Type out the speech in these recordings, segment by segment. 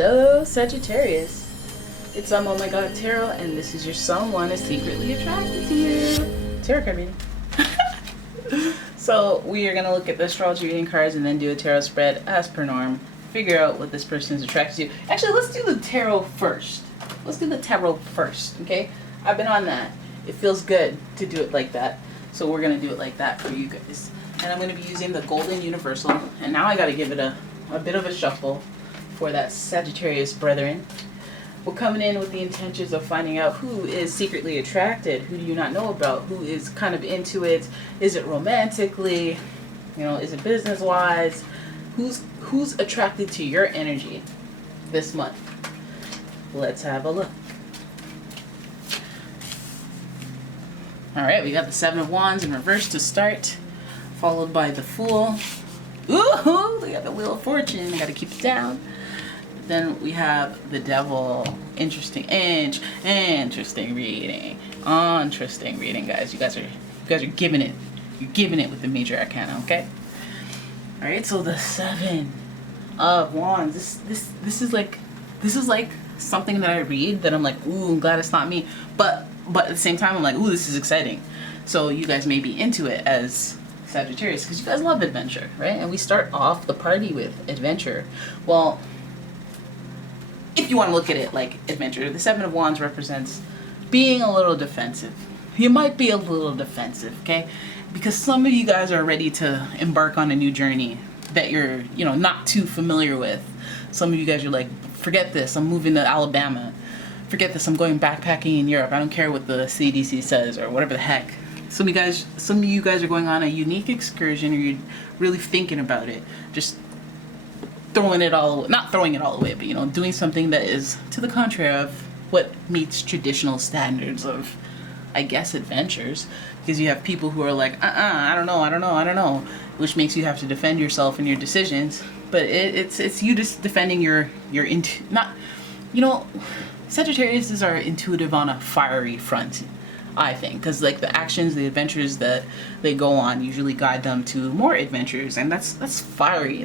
Hello, Sagittarius. It's umomgtarot, and this is your someone is secretly attracted to you. Tarot card reading. So we are going to look at the astrology reading cards and then do a tarot spread as per norm. Figure out what this person is attracted to. Actually, let's do the tarot first. Let's do the tarot first, okay? I've been on that. It feels good to do it like that. So we're going to do it like that for you guys. And I'm going to be using the Golden Universal. And now I got to give it a bit of a shuffle for that Sagittarius brethren. We're coming in with the intentions of finding out who is secretly attracted, who do you not know about, who is kind of into it, is it romantically, is it business-wise, who's attracted to your energy this month. Let's have a look. Alright, we got the Seven of Wands in reverse to start, followed by the Fool. Ooh, we got the Wheel of Fortune, I gotta keep it down. Then we have the Devil. Interesting reading. Interesting reading, guys. You guys are giving it. You're giving it with the major arcana, okay? All right. So the Seven of Wands. This is like something that I read that I'm like, ooh, I'm glad it's not me. But at the same time, I'm like, ooh, this is exciting. So you guys may be into it as Sagittarius because you guys love adventure, right? And we start off the party with adventure. Well, if you want to look at it like adventure, the Seven of Wands represents being a little defensive. You might be a little defensive, okay? Because some of you guys are ready to embark on a new journey that you're, not too familiar with. Some of you guys are like, forget this, I'm moving to Alabama. Forget this, I'm going backpacking in Europe. I don't care what the CDC says or whatever the heck. Some of you guys are going on a unique excursion, or you're really thinking about it. Just not throwing it all away, but doing something that is to the contrary of what meets traditional standards of, I guess, adventures. Because you have people who are like, I don't know, which makes you have to defend yourself and your decisions. But it's you just defending Sagittarius are intuitive on a fiery front, I think, because like the actions, the adventures that they go on usually guide them to more adventures, and that's fiery.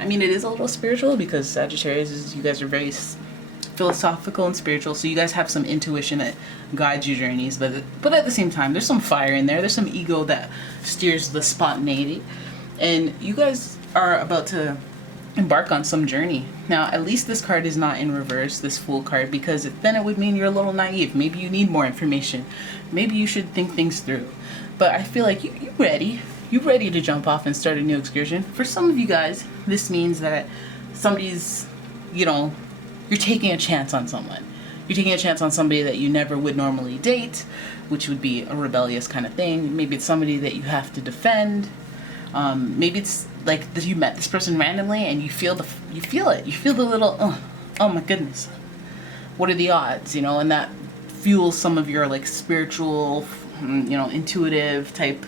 It is a little spiritual because Sagittarius you guys are very philosophical and spiritual, so you guys have some intuition that guides your journeys, but at the same time, there's some fire in there. There's some ego that steers the spontaneity, and you guys are about to embark on some journey. Now, at least this card is not in reverse, this Fool card, because then it would mean you're a little naive. Maybe you need more information. Maybe you should think things through. But I feel like you're ready. You're ready to jump off and start a new excursion. For some of you guys, this means that somebody's, you're taking a chance on someone. You're taking a chance on somebody that you never would normally date, which would be a rebellious kind of thing. Maybe it's somebody that you have to defend. Maybe it's like that you met this person randomly and you feel it. You feel the little, oh my goodness, what are the odds? And that fuels some of your like spiritual, intuitive type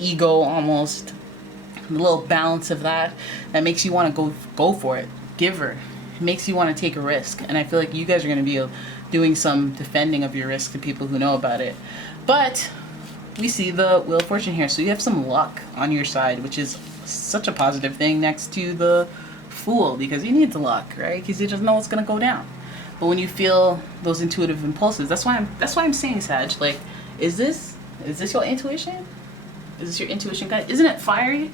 ego almost. A little balance of that makes you want to go for it. Giver. It makes you want to take a risk. And I feel like you guys are going to be doing some defending of your risk to people who know about it. But we see the Wheel of Fortune here. So you have some luck on your side, which is such a positive thing next to the Fool, because he needs luck, right? Because he doesn't know what's going to go down. But when you feel those intuitive impulses, that's why I'm saying, Sag, like, is this your intuition? Is this your intuition guide? Isn't it fiery?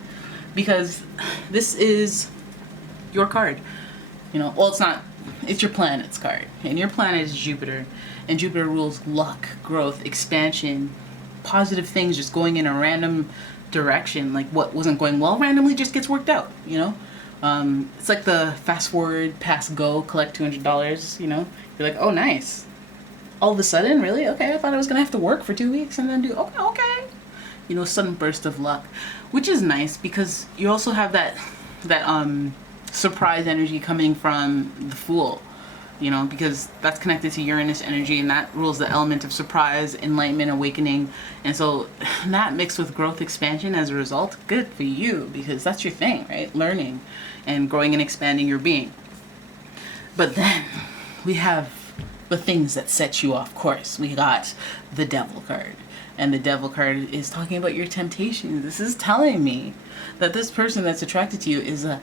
Because this is your card. It's not. It's your planet's card. And your planet is Jupiter. And Jupiter rules luck, growth, expansion, positive things just going in a random direction. Like what wasn't going well randomly just gets worked out, It's like the fast forward, pass go, collect $200, You're like, oh, nice. All of a sudden, really? Okay, I thought I was going to have to work for 2 weeks and then do, okay. Sudden burst of luck, which is nice because you also have that surprise energy coming from the Fool, because that's connected to Uranus energy, and that rules the element of surprise, enlightenment, awakening. And so that mixed with growth, expansion as a result, good for you, because that's your thing, right? Learning and growing and expanding your being. But then we have the things that set you off course. We got the Devil card. And the Devil card is talking about your temptations. This is telling me that this person that's attracted to you is a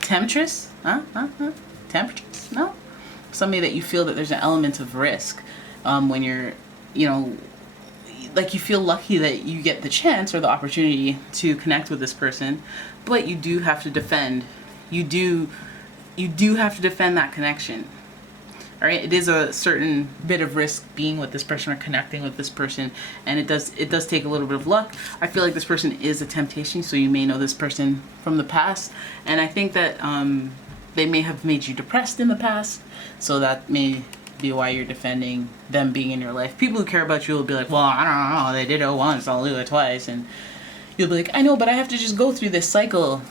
temptress. Temptress. somebody that you feel that there's an element of risk when you're, you know, like you feel lucky that you get the chance or the opportunity to connect with this person, but you do have to defend. You do have to defend that connection. All right, it is a certain bit of risk being with this person or connecting with this person, and it does take a little bit of luck. I feel like this person is a temptation, so you may know this person from the past, and I think that they may have made you depressed in the past, so that may be why you're defending them being in your life. People who care about you will be like, well, I don't know, they did it once, I'll do it twice, and you'll be like, I know, but I have to just go through this cycle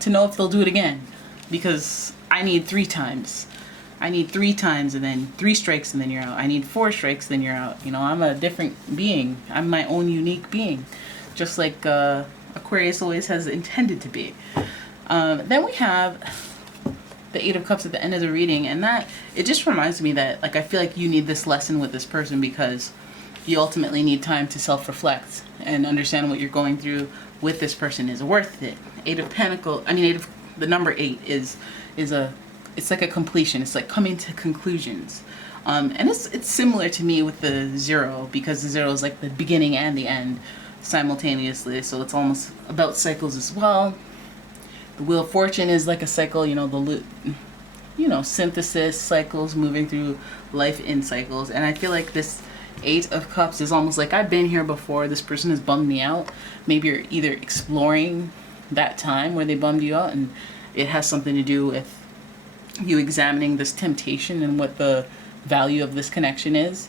to know if they'll do it again, because I need 3 times. I need 3 times, and then 3 strikes, and then you're out. I need 4 strikes, then you're out. You know, I'm a different being. I'm my own unique being, just like Aquarius always has intended to be. Then we have the 8 of Cups at the end of the reading, and that, it just reminds me that, like, I feel like you need this lesson with this person because you ultimately need time to self-reflect and understand what you're going through with this person is worth it. 8 of Pentacles, the number 8 is it's like a completion. It's like coming to conclusions. And it's similar to me with the 0, because the 0 is like the beginning and the end simultaneously. So it's almost about cycles as well. The Wheel of Fortune is like a cycle, you know, synthesis cycles, moving through life in cycles. And I feel like this 8 of Cups is almost like I've been here before. This person has bummed me out. Maybe you're either exploring that time where they bummed you out, and it has something to do with you examining this temptation and what the value of this connection is.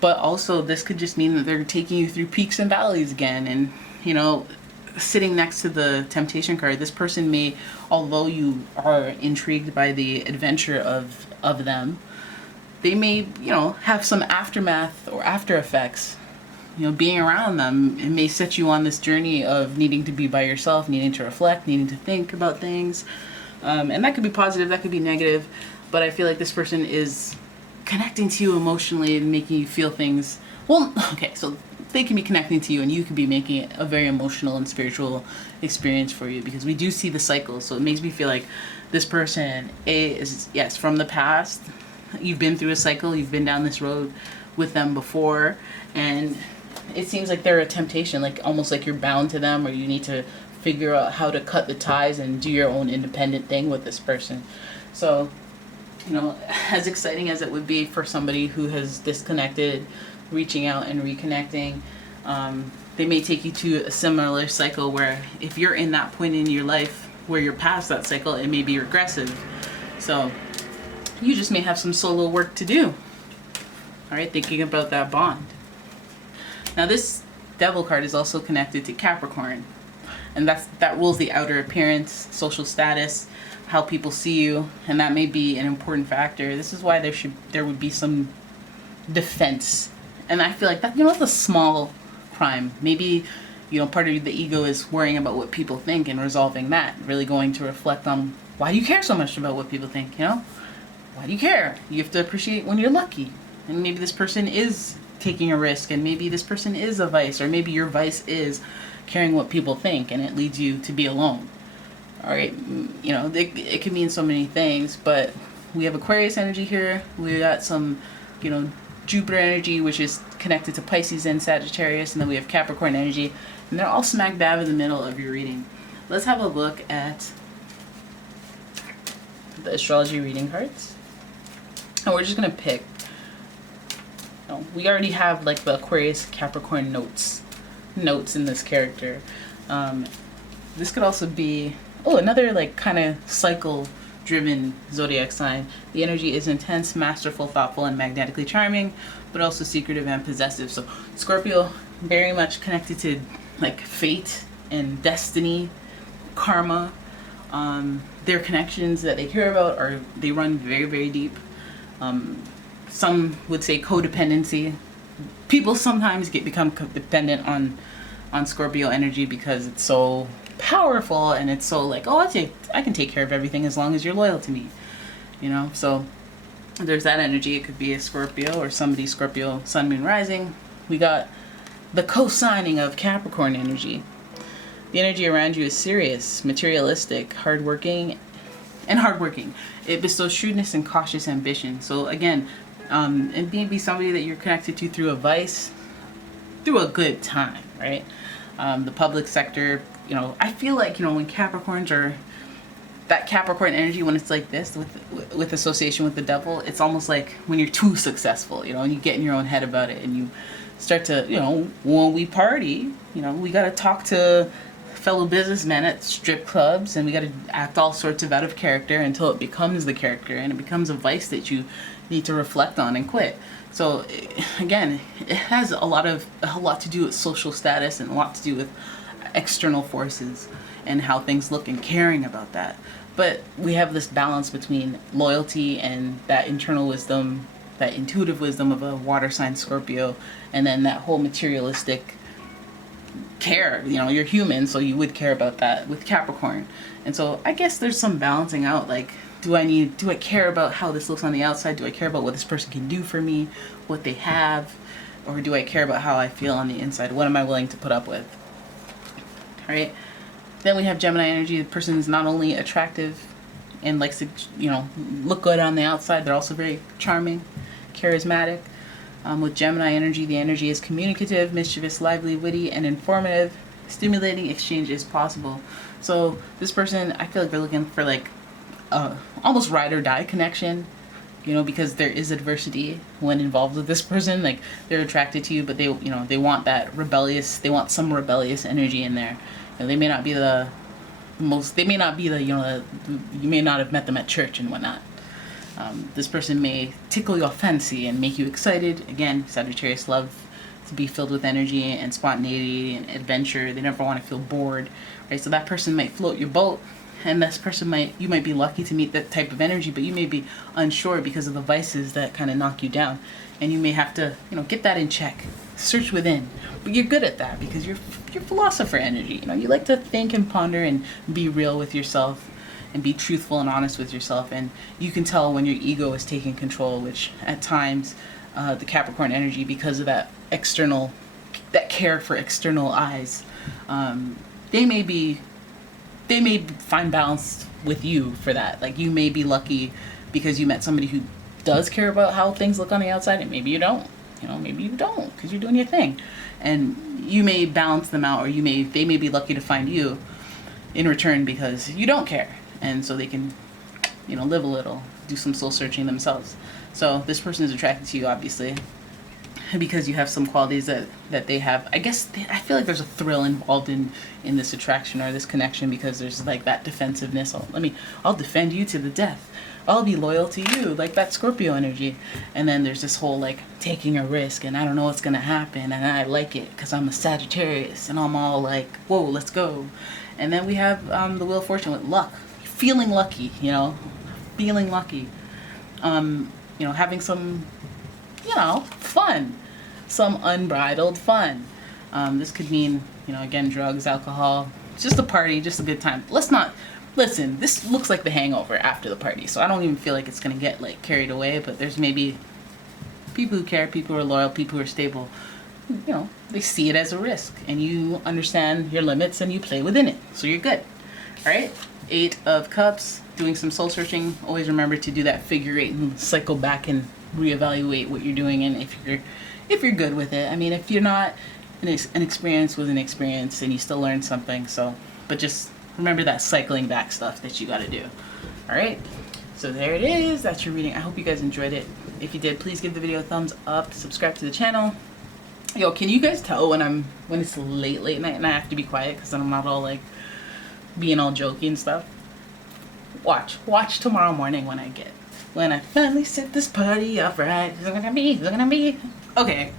But also this could just mean that they're taking you through peaks and valleys again. And, you know, sitting next to the temptation card, this person may, although you are intrigued by the adventure of them, they may, you know, have some aftermath or after effects. You know, being around them, it may set you on this journey of needing to be by yourself, needing to reflect, needing to think about things. And that could be positive, that could be negative, but I feel like this person is connecting to you emotionally and making you feel things. Well, okay, so they can be connecting to you and you could be making it a very emotional and spiritual experience for you, because we do see the cycle. So it makes me feel like this person is, yes, from the past. You've been through a cycle, you've been down this road with them before, and it seems like they're a temptation, like almost like you're bound to them, or you need to figure out how to cut the ties and do your own independent thing with this person. So, you know, as exciting as it would be for somebody who has disconnected, reaching out and reconnecting, they may take you to a similar cycle where if you're in that point in your life where you're past that cycle, it may be regressive. So you just may have some solo work to do. All right, thinking about that bond. Now this Devil card is also connected to Capricorn. And that rules the outer appearance, social status, how people see you, and that may be an important factor. This is why there would be some defense. And I feel like that, you know, that's a small crime. Maybe, you know, part of the ego is worrying about what people think and resolving that, really going to reflect on why do you care so much about what people think, you know? Why do you care? You have to appreciate when you're lucky. And maybe this person is taking a risk, and maybe this person is a vice, or maybe your vice is caring what people think, and it leads you to be alone. All right, you know, it can mean so many things, but we have Aquarius energy here. We got some, you know, Jupiter energy, which is connected to Pisces and Sagittarius, and then we have Capricorn energy, and they're all smack dab in the middle of your reading. Let's have a look at the astrology reading cards, and we're just gonna pick. You know, we already have like the Aquarius Capricorn notes in this character. This could also be another like kind of cycle driven zodiac sign. The energy is intense, masterful, thoughtful, and magnetically charming, but also secretive and possessive. So Scorpio, very much connected to like fate and destiny, karma. Their connections that they care about they run very, very deep. Some would say codependency. People sometimes become dependent on Scorpio energy because it's so powerful and it's so like, oh, I can take care of everything as long as you're loyal to me, you know. So there's that energy. It could be a Scorpio or somebody Scorpio sun moon rising. We got the co-signing of Capricorn energy. The energy around you is serious, materialistic, hardworking, and hardworking. It bestows shrewdness and cautious ambition. So again, and maybe somebody that you're connected to through a vice, through a good time, right? The public sector, you know, I feel like, you know, when Capricorns are, that Capricorn energy, when it's like this with association with the devil, it's almost like when you're too successful, you know, and you get in your own head about it, and you start to, you know, when we party, you know, we got to talk to fellow businessmen at strip clubs, and we got to act all sorts of out of character until it becomes the character, and it becomes a vice that you need to reflect on and quit. So again, it has a lot to do with social status, and a lot to do with external forces and how things look, and caring about that. But we have this balance between loyalty and that internal wisdom, that intuitive wisdom of a water sign Scorpio, and then that whole materialistic care. You know, you're human, so you would care about that with Capricorn. And so I guess there's some balancing out, like, do I care about how this looks on the outside? Do I care about what this person can do for me, what they have? Or do I care about how I feel on the inside? What am I willing to put up with? All right. Then we have Gemini energy. The person is not only attractive and likes to, you know, look good on the outside, they're also very charming, charismatic. With Gemini energy, the energy is communicative, mischievous, lively, witty, and informative. Stimulating exchange is possible. So this person, I feel like they're looking for like almost ride or die connection, you know, because there is adversity when involved with this person. Like, they're attracted to you, but they, you know, they want that rebellious, they want some rebellious energy in there. You know, they may not be the most, they may not be the, you know, you may not have met them at church and whatnot. This person may tickle your fancy and make you excited. Again, Sagittarius love to be filled with energy and spontaneity and adventure. They never want to feel bored, right? So that person might float your boat, and this person you might be lucky to meet that type of energy, but you may be unsure because of the vices that kind of knock you down, and you may have to, you know, get that in check, search within. But you're good at that because you're philosopher energy. You know, you like to think and ponder and be real with yourself, and be truthful and honest with yourself. And you can tell when your ego is taking control, which at times the Capricorn energy, because of that external, that care for external eyes, they may find balance with you for that. Like, you may be lucky because you met somebody who does care about how things look on the outside, and maybe you don't. You know, maybe you don't because you're doing your thing, and you may balance them out, or they may be lucky to find you in return because you don't care. And so they can, you know, live a little, do some soul searching themselves. So this person is attracted to you, obviously, because you have some qualities that they have. I guess I feel like there's a thrill involved in this attraction or this connection, because there's like that defensiveness. I'll defend you to the death. I'll be loyal to you, like that Scorpio energy. And then there's this whole like taking a risk, and I don't know what's gonna happen, and I like it because I'm a Sagittarius, and I'm all like, whoa, let's go. And then we have the Wheel of Fortune with luck. Feeling lucky, you know, feeling lucky, you know, having some, you know, fun, some unbridled fun. This could mean, you know, again, drugs, alcohol, just a party, just a good time. Listen, this looks like the hangover after the party, so I don't even feel like it's going to get like carried away, but there's maybe people who care, people who are loyal, people who are stable, you know, they see it as a risk, and you understand your limits and you play within it, so you're good. All right. 8 of Cups, doing some soul searching. Always remember to do that figure 8 and cycle back and reevaluate what you're doing, and if you're good with it. I mean, if you're not, an experience was an experience, and you still learn something. So, but just remember that cycling back stuff that you got to do. All right. So there it is. That's your reading. I hope you guys enjoyed it. If you did, please give the video a thumbs up. Subscribe to the channel. Yo, can you guys tell when it's late night and I have to be quiet because I'm not all like being all jokey and stuff? Watch tomorrow morning when I finally set this party up right. It's gonna be okay.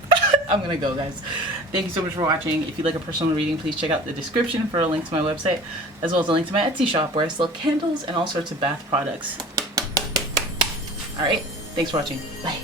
I'm gonna go, guys. Thank you so much for watching. If you'd like a personal reading, please check out the description for a link to my website, as well as a link to my Etsy shop where I sell candles and all sorts of bath products. All right, thanks for watching. Bye.